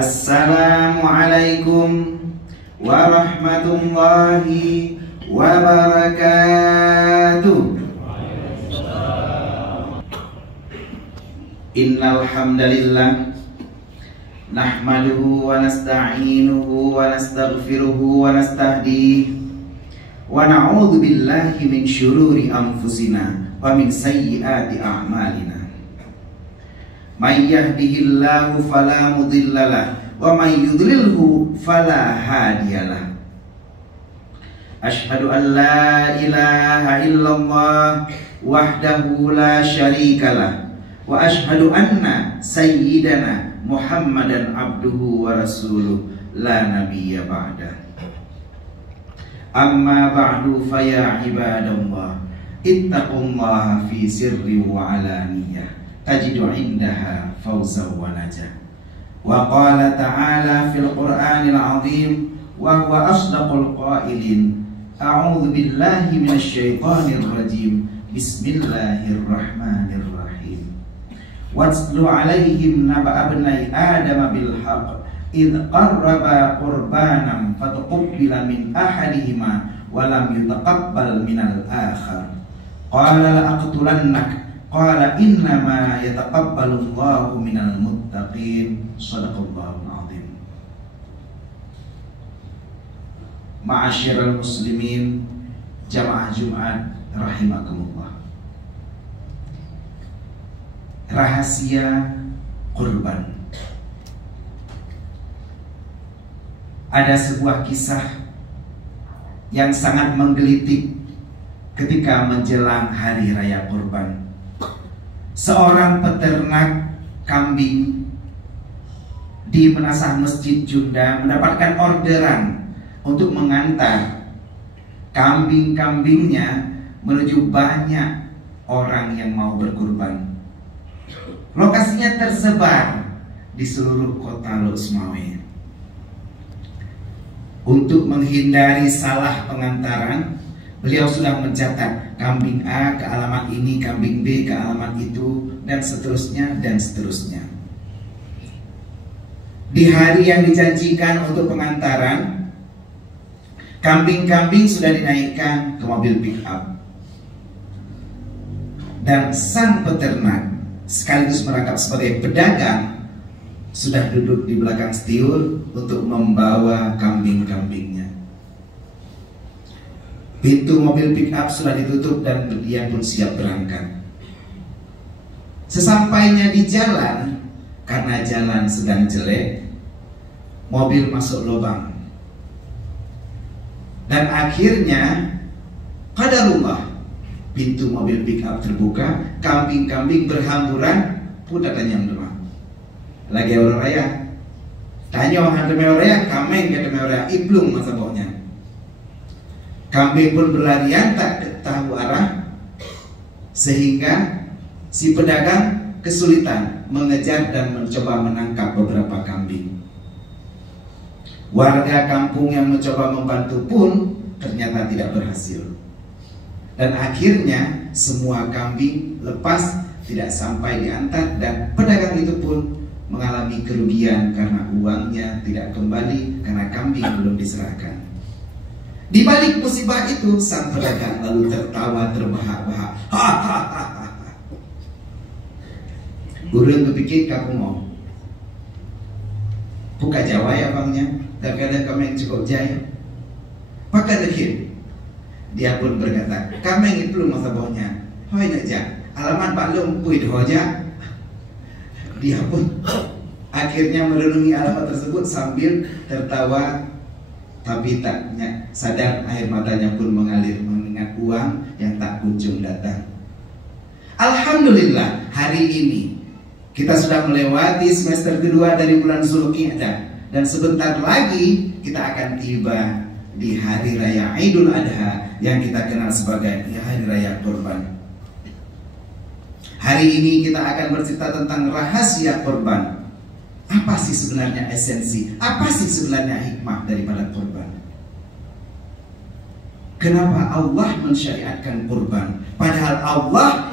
Assalamualaikum warahmatullahi wabarakatuh. Innal hamdalillah nahmaduhu wa nasta'inuhu wa nastaghfiruhu wa nastahdihi wa na'udzu billahi min syururi anfusina wa min sayyiati a'malina. May yahdihillahu fala mudhillalah wa may yudlilhu fala hadiyalah. Asyhadu an la ilaha illallah wahdahu la syarikalah wa asyhadu anna sayyidana Muhammadan abduhu wa rasuluh la nabiyya ba'da. Amma ba'du fa ya ibadallah ittaqullaha fi sirri wa alaniyah tajidu indaha fawzan wa najah. Wa qala ta'ala fil Qur'anil 'azim wa huwa asdaqul qailin a'udzu billahi minasy syaithanir rajim bismillahirrahmanirrahim. Watslu 'alaihim naba'a ibnai adama bil haqq idh qarraba qurbanan fatuqbila min ahadihima wa lam yutaqabbal minal akhar qala la aqtulannak qala innama yataqabbalu Allahu minal muttaqin. Shadaqallahul azim. Ma'asyiral muslimin jamaah Jumat rahimakumullah. Rahasia kurban. Ada sebuah kisah yang sangat menggelitik ketika menjelang hari raya kurban. Seorang peternak kambing di Menasah Masjid Junda mendapatkan orderan untuk mengantar kambing-kambingnya menuju banyak orang yang mau berkurban. Lokasinya tersebar di seluruh kota Losmawe. Untuk menghindari salah pengantaran, beliau sudah mencatat kambing A ke alamat ini, kambing B ke alamat itu, dan seterusnya dan seterusnya. Di hari yang dijanjikan untuk pengantaran, kambing-kambing sudah dinaikkan ke mobil pick up. Dan sang peternak sekaligus merangkap sebagai pedagang sudah duduk di belakang setiur untuk membawa kambing-kambingnya. Pintu mobil pick up sudah ditutup dan dia pun siap berangkat. Sesampainya di jalan, karena jalan sedang jelek, mobil masuk lubang. Dan akhirnya qadarullah, pintu mobil pick up terbuka, kambing-kambing berhamburan putar tanyam demam. Lagi orang raya, tanya hantu meoraya, kambing kata meoraya, iblung masa bawahnya. Kambing pun berlarian tak tahu arah, sehingga si pedagang kesulitan mengejar dan mencoba menangkap beberapa kambing. Warga kampung yang mencoba membantu pun ternyata tidak berhasil. Dan akhirnya semua kambing lepas, tidak sampai diantar, dan pedagang itu pun mengalami kerugian karena uangnya tidak kembali karena kambing belum diserahkan. Di balik musibah itu, sang pedagang lalu tertawa terbahak-bahak. Urang kepikir kamu mau buka Jawa ya bangnya, dan kadang kami cukup jaya. Pakai dikit. Dia pun berkata, kami itu belum masa bawahnya. Hoi aja, alamat Pak Lung puid hoja. Dia pun akhirnya merenungi alamat tersebut sambil tertawa, tapi tak sadar air matanya pun mengalir mengingat uang yang tak kunjung datang. Alhamdulillah, hari ini kita sudah melewati semester kedua dari bulan Zulqa'dah, dan sebentar lagi kita akan tiba di hari raya Idul Adha yang kita kenal sebagai hari raya kurban. Hari ini kita akan bercerita tentang rahasia kurban. Apa sih sebenarnya esensi? Apa sih sebenarnya hikmah daripada kurban? Kenapa Allah mensyariatkan kurban? Padahal Allah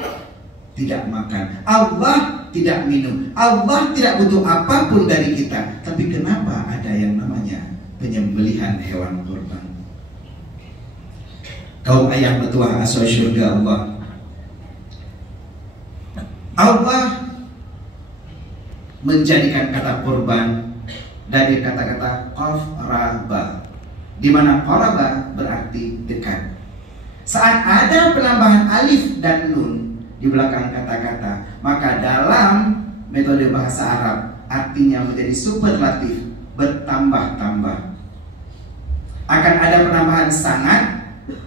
tidak makan, Allah tidak minum. Allah tidak butuh apapun dari kita. Tapi kenapa ada yang namanya penyembelihan hewan kurban? Kaum ayah mertua asal syurga Allah. Allah menjadikan kata kurban dari kata-kata qaraba, di mana qaraba berarti dekat. Saat ada penambahan alif dan nun di belakang kata-kata, maka dalam metode bahasa Arab artinya menjadi superlatif, bertambah-tambah. Akan ada penambahan sangat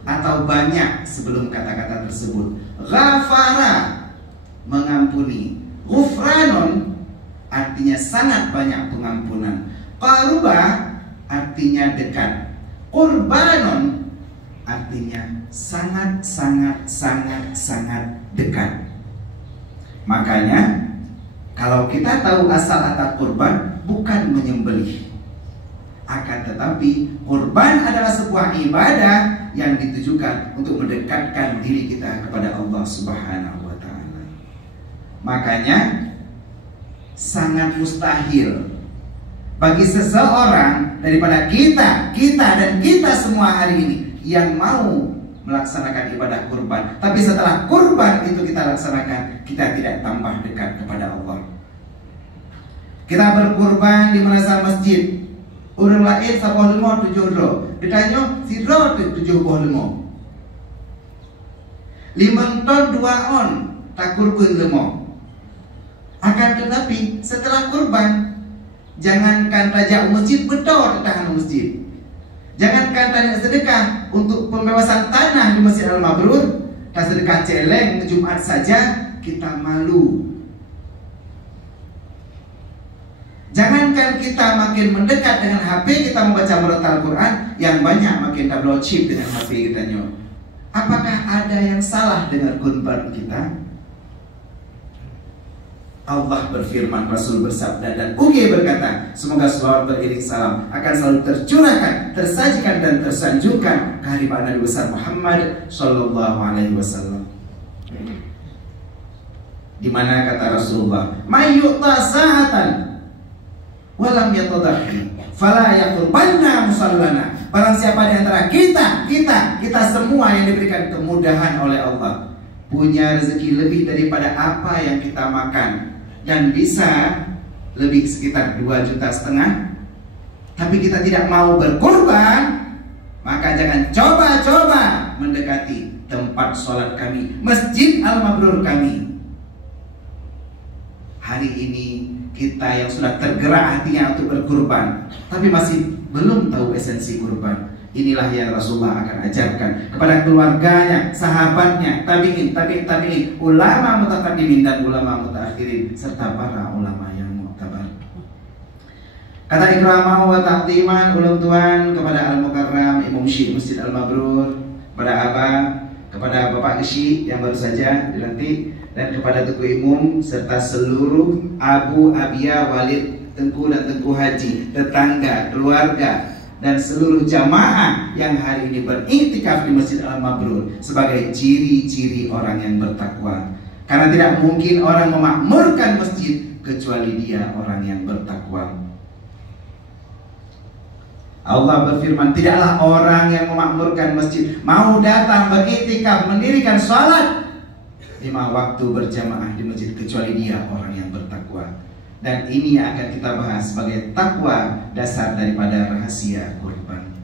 atau banyak sebelum kata-kata tersebut. Ghafara, mengampuni. Ghufranon artinya sangat banyak pengampunan. Qaruba artinya dekat. Qurbanon artinya sangat dekat. Makanya kalau kita tahu asal kata kurban bukan menyembelih, akan tetapi kurban adalah sebuah ibadah yang ditujukan untuk mendekatkan diri kita kepada Allah Subhanahu wa Ta'ala. Makanya sangat mustahil bagi seseorang daripada kita dan kita semua hari ini yang mau melaksanakan ibadah kurban, tapi setelah kurban itu kita laksanakan, kita tidak tambah dekat kepada Allah. Kita berkurban di mana masjid, orang lain 75 7 ditanya siro 75 5 ton 2 on tak kurban lemo. Akan tetapi setelah kurban, jangankan tajak masjid betul tahan masjid, jangankan tanya sedekah untuk pembebasan tanah di Masjid Al-Mabrur, tak sedekah celeng Jumat saja kita malu. Jangankan kita makin mendekat dengan HP kita membaca murattal Quran, yang banyak makin download chip dengan HP kita nyo. Apakah ada yang salah dengan kurban kita? Allah berfirman, Rasul bersabda, dan UG berkata, semoga selawat beriring salam akan selalu tercurahkan, tersajikan dan tersanjungkan kehadiran Nabi besar Muhammad Sallallahu Alaihi Wasallam. Di mana kata Rasulullah, mayyu'ta sa'atan walam yatadahi fala yaqurbanna musallana. Barang siapa di antara kita semua yang diberikan kemudahan oleh Allah, punya rezeki lebih daripada apa yang kita makan, dan bisa lebih sekitar 2,5 juta, tapi kita tidak mau berkurban, maka jangan coba-coba mendekati tempat sholat kami, Masjid Al-Mabrur kami. Hari ini kita yang sudah tergerak hatinya untuk berkurban, tapi masih belum tahu esensi kurban. Inilah yang Rasulullah akan ajarkan kepada keluarganya, sahabatnya, tabi'in, ulama mutaqaddimin dan ulama mutaakhirin, serta para ulama yang mu'tabar. Kata ikramah wa ta'ziman ulum tuan kepada Al-Mukarram Imam Syekh Masjid Al-Mabrur, kepada Abang, kepada Bapak Syekh yang baru saja dilantik, dan kepada Tuku Imum serta seluruh Abu Abia Walid Tengku dan Tengku Haji, tetangga, keluarga, dan seluruh jamaah yang hari ini beriktikaf di Masjid Al-Mabrur sebagai ciri-ciri orang yang bertakwa. Karena tidak mungkin orang memakmurkan masjid kecuali dia orang yang bertakwa. Allah berfirman, tidaklah orang yang memakmurkan masjid mau datang beriktikaf mendirikan sholat 5 waktu berjamaah di masjid kecuali dia orang yang bertakwa. Dan ini yang akan kita bahas sebagai takwa dasar daripada rahasia kurban.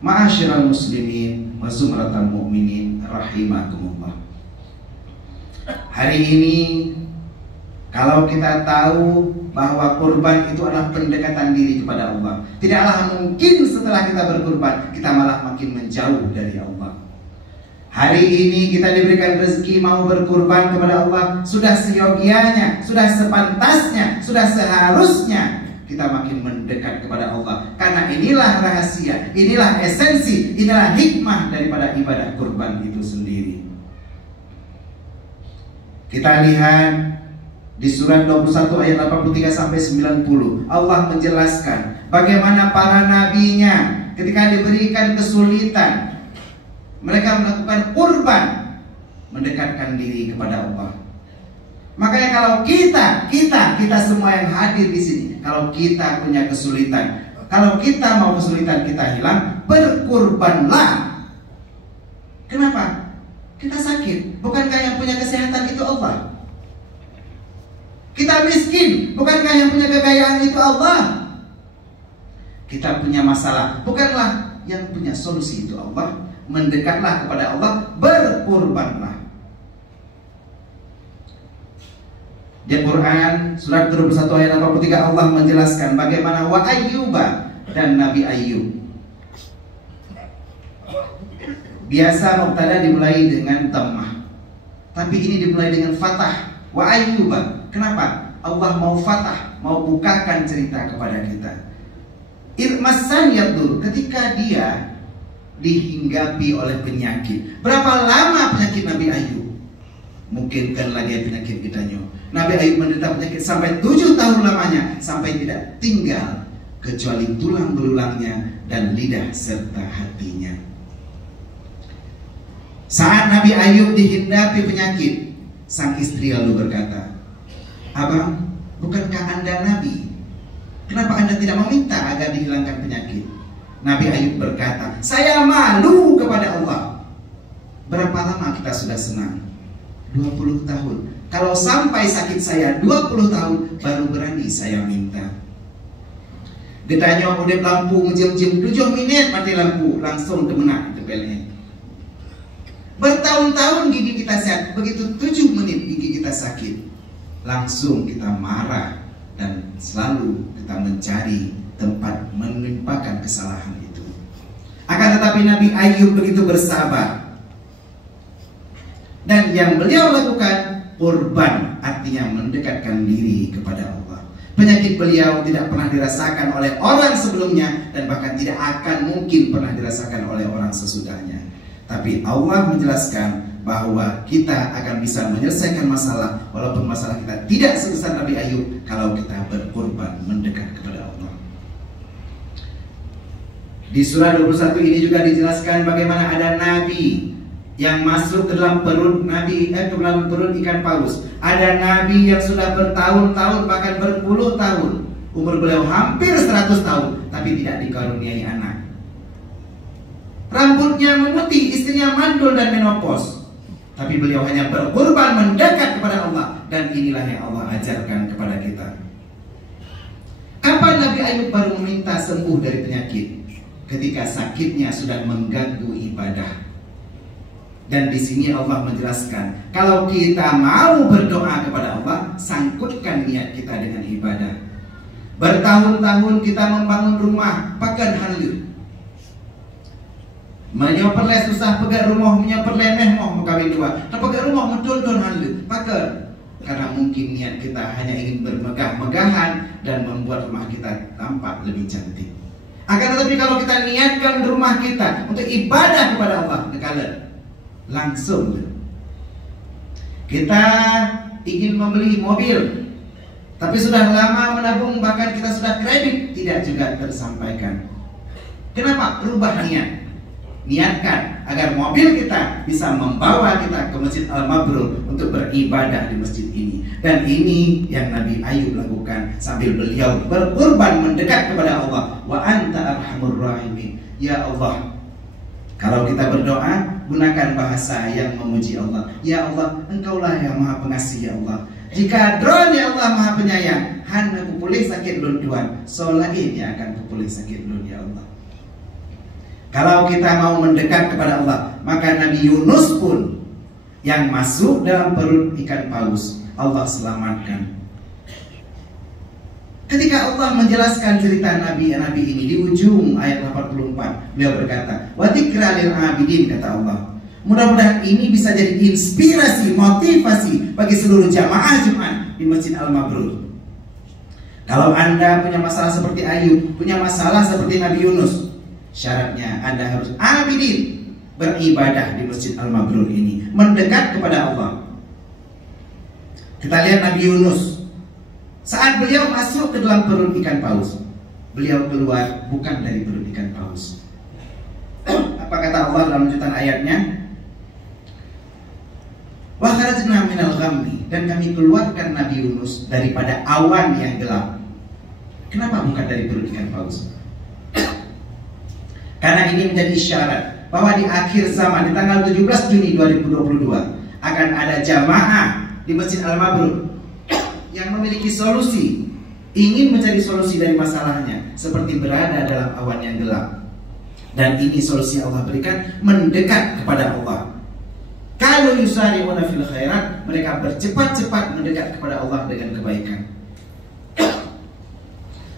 Ma'asyiral muslimin wa zumratal mu'minin rahimakumullah. Hari ini kalau kita tahu bahwa kurban itu adalah pendekatan diri kepada Allah, tidaklah mungkin setelah kita berkurban kita malah makin menjauh dari Allah. Hari ini kita diberikan rezeki mau berkurban kepada Allah, sudah seyogianya, sudah sepantasnya, sudah seharusnya kita makin mendekat kepada Allah. Karena inilah rahasia, inilah esensi, inilah hikmah daripada ibadah kurban itu sendiri. Kita lihat di surat 21 ayat 83 sampai 90, Allah menjelaskan bagaimana para nabinya ketika diberikan kesulitan mereka melakukan kurban, mendekatkan diri kepada Allah. Makanya kalau kita semua yang hadir di sini, kalau kita punya kesulitan, kalau kita mau kesulitan kita hilang, berkurbanlah. Kenapa? Kita sakit, bukankah yang punya kesehatan itu Allah? Kita miskin, bukankah yang punya kekayaan itu Allah? Kita punya masalah, bukanlah yang punya solusi itu Allah? Mendekatlah kepada Allah, berkurbanlah. Di Quran surat 21 ayat 83 Allah menjelaskan bagaimana wa Ayyuba dan Nabi Ayyub. Biasa mubtada dimulai dengan dhammah, tapi ini dimulai dengan fathah. Wa Ayyuba. Kenapa? Allah mau fathah, mau bukakan cerita kepada kita. Irmasan yadur, ketika dia dihinggapi oleh penyakit. Berapa lama penyakit Nabi Ayyub? Mungkin kan lagi penyakit kitanya. Nabi Ayyub menderita penyakit sampai 7 tahun lamanya, sampai tidak tinggal kecuali tulang belulangnya dan lidah serta hatinya. Saat Nabi Ayyub dihinggapi penyakit, sang istri lalu berkata, "Abang, bukankah Anda Nabi? Kenapa Anda tidak meminta agar dihilangkan penyakit?" Nabi Ayyub berkata, "Saya malu kepada Allah." Berapa lama kita sudah senang? 20 tahun. Kalau sampai sakit saya 20 tahun, baru berani saya minta. Ditanya udah lampu ngejim-jim 7 menit mati lampu, langsung demenak tepelnya. Bertahun-tahun gigi kita sehat, begitu 7 menit gigi kita sakit, langsung kita marah dan selalu kita mencari tempat menimpakan kesalahan itu. Akan tetapi Nabi Ayyub begitu bersabar, dan yang beliau lakukan kurban, artinya mendekatkan diri kepada Allah. Penyakit beliau tidak pernah dirasakan oleh orang sebelumnya, dan bahkan tidak akan mungkin pernah dirasakan oleh orang sesudahnya. Tapi Allah menjelaskan bahwa kita akan bisa menyelesaikan masalah, walaupun masalah kita tidak sebesar Nabi Ayyub, kalau kita berkorban mendekat kepada Allah. Di surah 21 ini juga dijelaskan bagaimana ada nabi yang masuk ke dalam perut ke dalam perut ikan paus. Ada nabi yang sudah bertahun-tahun, bahkan berpuluh tahun, umur beliau hampir 100 tahun, tapi tidak dikaruniai anak. Rambutnya memutih, istrinya mandul dan menopause, tapi beliau hanya berkorban mendekat kepada Allah. Dan inilah yang Allah ajarkan kepada kita. Kapan Nabi Ayyub baru meminta sembuh dari penyakit? Ketika sakitnya sudah mengganggu ibadah. Dan di sini Allah menjelaskan, kalau kita mau berdoa kepada Allah, sangkutkan niat kita dengan ibadah. Bertahun-tahun kita membangun rumah, pakan halu. Menyoperle susah pegat rumah, menyoperle meh mau kawin dua. Tapi pegat rumah mentun-tun halu, pakai. Karena mungkin niat kita hanya ingin bermegah-megahan dan membuat rumah kita tampak lebih cantik. Akan tetapi kalau kita niatkan rumah kita untuk ibadah kepada Allah, langsung kita ingin membeli mobil, tapi sudah lama menabung, bahkan kita sudah kredit, tidak juga tersampaikan. Kenapa? Rubah niat. Niatkan agar mobil kita bisa membawa kita ke Masjid Al-Mabrur untuk beribadah di masjid ini. Dan ini yang Nabi Ayyub lakukan sambil beliau berkorban mendekat kepada Allah. Wa anta arhamur rahimin. Ya Allah, kalau kita berdoa, gunakan bahasa yang memuji Allah. Ya Allah, Engkaulah yang Maha Pengasih ya Allah. Jika drone ya Allah Maha Penyayang, hana pupulih sakit lun Tuhan, solain yang akan pupulih sakit lun ya Allah. Kalau kita mau mendekat kepada Allah, maka Nabi Yunus pun yang masuk dalam perut ikan paus, Allah selamatkan. Ketika Allah menjelaskan cerita Nabi-Nabi ini di ujung ayat 84, beliau berkata, "Wa dzikra lil abidin," kata Allah. Mudah-mudahan ini bisa jadi inspirasi, motivasi bagi seluruh jamaah Jumat di Masjid Al-Mabrur. Kalau Anda punya masalah seperti Ayub, punya masalah seperti Nabi Yunus, syaratnya Anda harus abidin, beribadah di Masjid Al-Mabrur ini, mendekat kepada Allah. Kita lihat Nabi Yunus. Saat beliau masuk ke dalam perut ikan paus, beliau keluar bukan dari perut ikan paus. Apa kata Allah dalam lanjutan ayatnya? Wa kharajna minal ghammi, dan kami keluarkan Nabi Yunus daripada awan yang gelap. Kenapa bukan dari perut ikan paus? Karena ini menjadi isyarat bahwa di akhir zaman, di tanggal 17 Juni 2022 akan ada jamaah di Masjid Al-Mabrur yang memiliki solusi, ingin mencari solusi dari masalahnya, seperti berada dalam awan yang gelap. Dan ini solusi Allah berikan, mendekat kepada Allah. Kalau yusari'una fil khairat, mereka bercepat-cepat mendekat kepada Allah dengan kebaikan.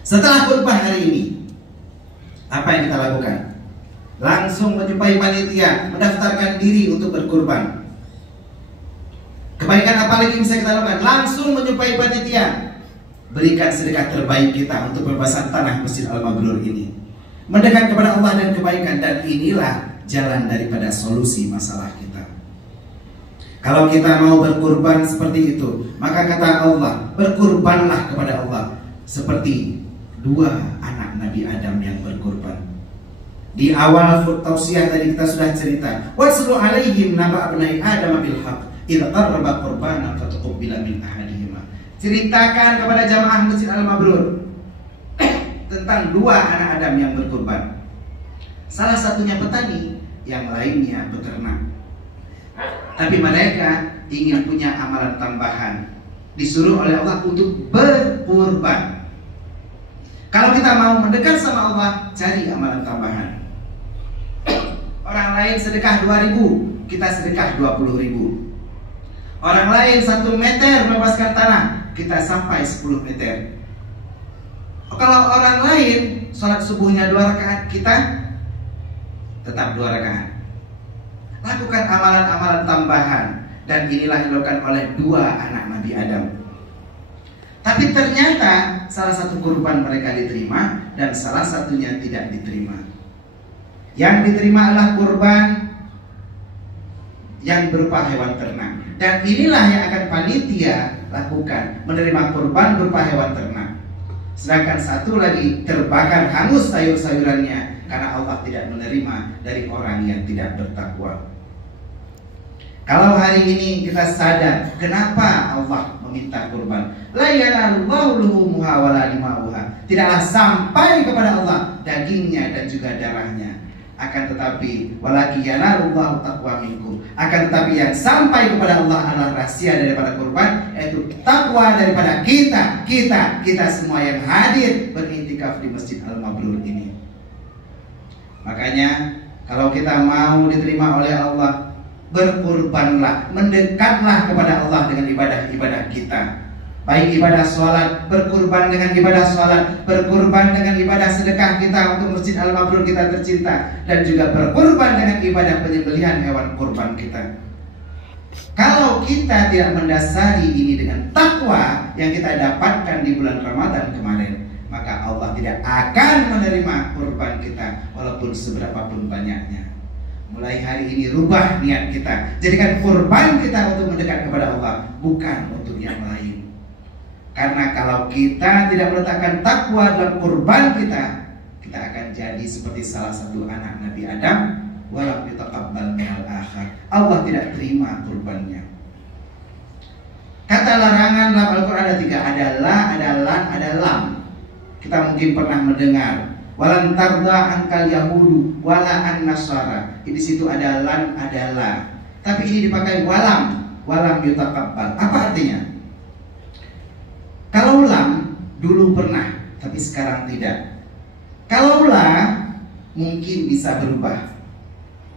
Setelah khutbah hari ini, apa yang kita lakukan? Langsung menjumpai panitia, mendaftarkan diri untuk berkurban. Kebaikan apa lagi bisa kita lakukan? Langsung menjumpai panitia, berikan sedekah terbaik kita untuk pembebasan tanah Masjid Al-Mabrur ini. Mendekat kepada Allah dan kebaikan, dan inilah jalan daripada solusi masalah kita. Kalau kita mau berkurban seperti itu, maka kata Allah, berkurbanlah kepada Allah seperti dua anak Nabi Adam yang berkurban. Di awal tausiah tadi kita sudah cerita, waslu alaihim naba abnai Adam bil haqq idza qarraba qurbanan fatuqbila min ahadihima. Ceritakan kepada jamaah Masjid Al-Mabrur tentang dua anak Adam yang berkurban. Salah satunya petani, yang lainnya peternak. Tapi mereka ingin punya amalan tambahan, disuruh oleh Allah untuk berkurban. Kalau kita mau mendekat sama Allah, cari amalan tambahan. Orang lain sedekah 2.000, kita sedekah 20.000. Orang lain 1 meter membebaskan tanah, kita sampai 10 meter. Kalau orang lain sholat subuhnya 2 rakaat, kita tetap 2 rakaat. Lakukan amalan-amalan tambahan, dan inilah yang dilakukan oleh dua anak Nabi Adam. Tapi ternyata salah satu kurban mereka diterima dan salah satunya tidak diterima. Yang diterima adalah kurban yang berupa hewan ternak. Dan inilah yang akan panitia lakukan, menerima kurban berupa hewan ternak. Sedangkan satu lagi terbakar hangus sayur-sayurannya, karena Allah tidak menerima dari orang yang tidak bertakwa. Kalau hari ini kita sadar kenapa Allah meminta kurban, la yanallahu luhumuha wala dima'uha, tidaklah sampai kepada Allah dagingnya dan juga darahnya. Akan tetapi walaki yanallahu taqwa minkum, akan tetapi yang sampai kepada Allah adalah rahasia daripada kurban, yaitu takwa daripada kita semua yang hadir beriktikaf di Masjid Al-Mabrur ini. Makanya kalau kita mau diterima oleh Allah, berkurbanlah, mendekatlah kepada Allah dengan ibadah-ibadah kita. Baik ibadah sholat, berkurban dengan ibadah sholat, berkurban dengan ibadah sedekah kita untuk Masjid Al-Mabrur kita tercinta, dan juga berkurban dengan ibadah penyembelihan hewan kurban kita. Kalau kita tidak mendasari ini dengan takwa yang kita dapatkan di bulan Ramadan kemarin, maka Allah tidak akan menerima kurban kita walaupun seberapa pun banyaknya. Mulai hari ini rubah niat kita, jadikan kurban kita untuk mendekat kepada Allah, bukan untuk yang lain. Karena kalau kita tidak meletakkan takwa dalam kurban kita, kita akan jadi seperti salah satu anak Nabi Adam, walam yutaqabbal minal akhar. Allah tidak terima kurbannya. Kata larangan dalam Al-Quran ada 3, ada la, ada lan, ada lam. Kita mungkin pernah mendengar walan tarda angkal yahudu wala an nasara. Di situ ada lan, ada la. Tapi ini dipakai walam yutaqabbal. Apa artinya? Kalau lam dulu pernah, tapi sekarang tidak. Kalau la mungkin bisa berubah.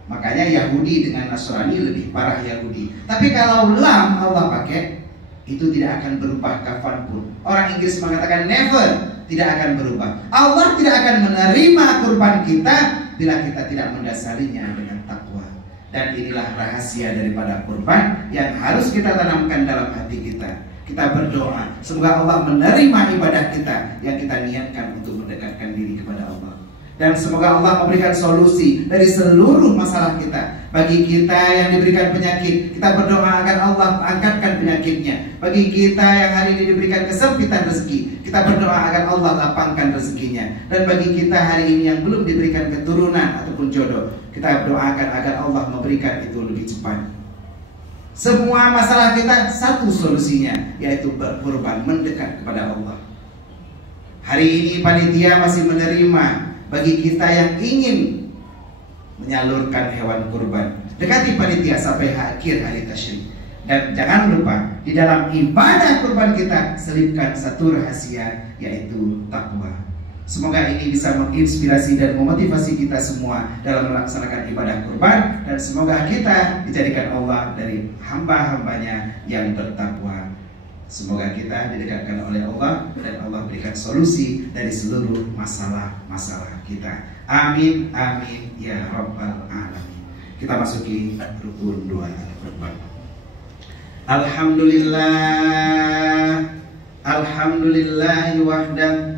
Makanya Yahudi dengan Nasrani lebih parah Yahudi. Tapi kalau lam Allah pakai, itu tidak akan berubah kapanpun. Orang Inggris mengatakan never, tidak akan berubah. Allah tidak akan menerima kurban kita bila kita tidak mendasarinya dengan takwa. Dan inilah rahasia daripada kurban yang harus kita tanamkan dalam hati kita. Kita berdoa, semoga Allah menerima ibadah kita yang kita niatkan untuk mendekatkan diri kepada Allah. Dan semoga Allah memberikan solusi dari seluruh masalah kita. Bagi kita yang diberikan penyakit, kita berdoa agar Allah angkatkan penyakitnya. Bagi kita yang hari ini diberikan kesempitan rezeki, kita berdoa agar Allah lapangkan rezekinya. Dan bagi kita hari ini yang belum diberikan keturunan ataupun jodoh, kita berdoakan agar Allah memberikan itu lebih cepat. Semua masalah kita satu solusinya, yaitu berkurban, mendekat kepada Allah. Hari ini panitia masih menerima bagi kita yang ingin menyalurkan hewan kurban. Dekati panitia sampai akhir hari tasyrik. Dan jangan lupa, di dalam ibadah kurban kita selipkan satu rahasia, yaitu takwa. Semoga ini bisa menginspirasi dan memotivasi kita semua dalam melaksanakan ibadah kurban. Dan semoga kita dijadikan Allah dari hamba-hambanya yang bertakwa. Semoga kita didekatkan oleh Allah dan Allah berikan solusi dari seluruh masalah-masalah kita. Amin, amin, ya Rabbal Alamin. Kita masuki rukun doa kurban. Alhamdulillah, alhamdulillahi wahdah.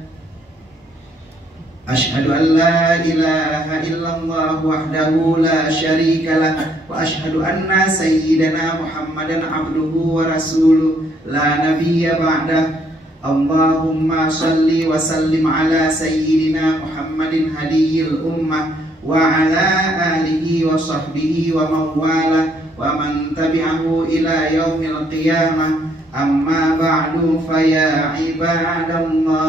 Ashhadu an la ilaha illallah wahdahu la syarika lah, wa ashhadu anna sayyidana Muhammadan abduhu wa rasuluh la nabiyya ba'dah. Allahumma salli wa sallim ala sayyidina Muhammadin hadiyil ummah wa ala alihi wa sahbihi wa mawala wa man tabi'ahu ila yaumil qiyamah. Amma ba'du, faya ibadallah,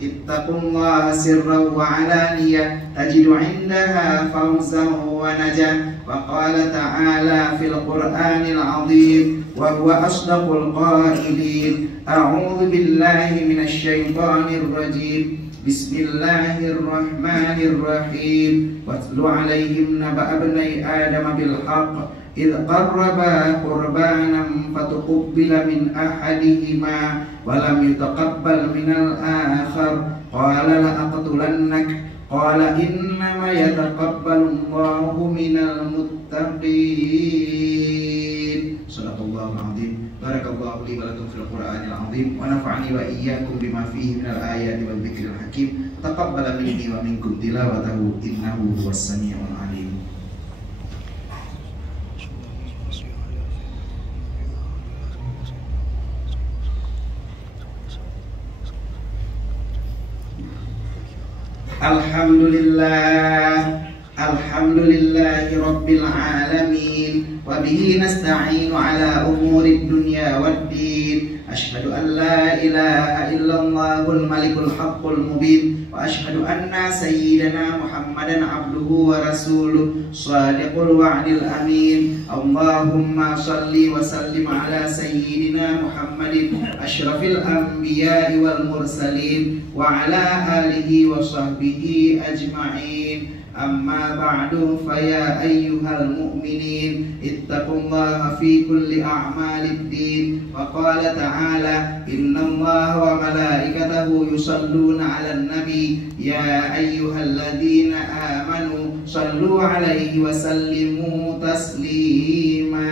ittaqullaha sirran wa alaniyah, tajidu indaha fawzan wa najah. Wa qala ta'ala fil Qur'anil azim, wa huwa asdaqul qailin. A'udzu billahi minasy syaithanir rajim. Bismillahirrahmanirrahim. Watlu 'alaihim naba'a bani Adam bil haqq idh qarraba qurbanan fatuqabbala min ahadihima wa lam yutaqabbal minal akhar qala la aqtulannak qala innama yataqabbalu Allahu minal muttaqin. Shadaqallahul azim. Barakallahu li wa lakum fil Qur'anil azim wa nafa'ani wa iyyakum bima fihi minal ayati wal dzikril hakim. Taqabbal minni wa minkum tilawatahu innahu huwas samiul alim. Alhamdulillah, alhamdulillahi rabbil alamin, wa bihi nasta'inu ala umurid dunya waddin. Ashhadu an la ilaha illallahul malikul haqqul mubin, wa ashhadu anna sayyidana Muhammadan abduhu wa rasuluh shadiqul wa'dil amin. Allahumma salli wa sallim ala sayyidina Muhammadin asyrafil anbiya'i wal mursalin wa ala alihi wa sahbihi ajma'in. Amma ba'du, faya ayyuhal mu'minin ittaqullaha fi kulli a'malid din. Wa qala ta'ala, innallaha wa malaikatahu yusalluna 'alan nabi ya ayyuhalladzina amanu sallu 'alaihi wa sallimu taslima.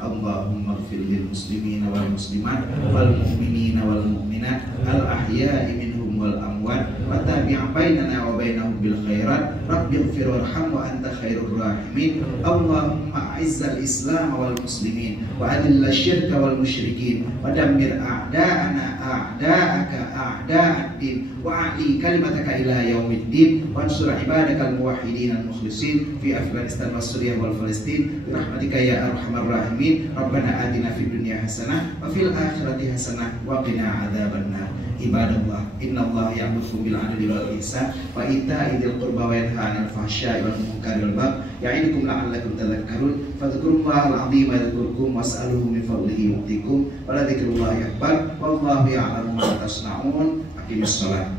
Allahumma ighfir lil muslimina wal muslimat wal mu'minina wal mu'minat al ahya'i minhum wal amwat wa tabi' bainana wa bainahum bil khairat. Rabbighfir warham wa anta khairur rahimin. Allahumma a'izzal islam wal muslimin wa adilla syirka wal musyrikin wa dammir a'da'ana a'da'aka a'da'ad-din wa a'li kalimataka ila yaumiddin wa ansur ibadakal muwahhidin al mukhlisin fi Afghanistan wa Suriah wal Palestin bi rahmatika ya arhamar rahimin. Rabbana atina fid dunya hasanah wa fil akhirati hasanah wa qina adzabannar. Ibadallah, innallaha ya'muru bil 'adli wal ihsan wa ita'i dzil qurba wa yanha 'anil fahsya'i wal munkari wal baghi ya'idukum la'allakum tadhakkarun. Fadhkurullahal 'azima yadhkurkum was'aluhu min fadlihi yu'tikum wa la dzikrullahi akbar wallahu ya'lamu ma tasna'un. Aqimus shalah.